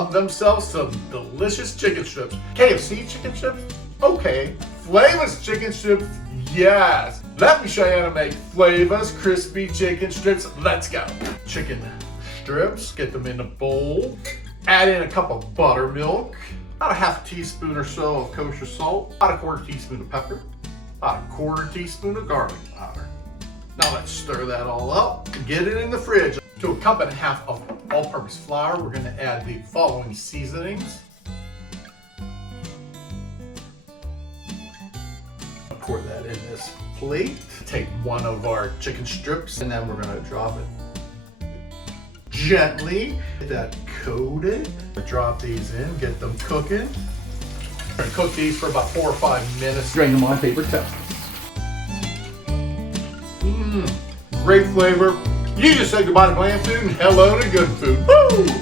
love themselves some delicious chicken strips. KFC chicken strips? Okay. Flava's chicken strips? Yes. Let me show you how to make Flava's crispy chicken strips. Let's go. Chicken strips, get them in a bowl. Add in a cup of buttermilk, about a half teaspoon or so of kosher salt, about a quarter teaspoon of pepper, about a quarter teaspoon of garlic powder. Now let's stir that all up and get it in the fridge. To a cup and a half of all-purpose flour, we're gonna add the following seasonings. Pour that in this plate. Take one of our chicken strips and then we're gonna drop it gently. Get that coated. Drop these in, get them cooking. We're gonna cook these for about 4 or 5 minutes. Drain them on paper towels. Great flavor. You just said goodbye to bland food and hello to good food. Woo!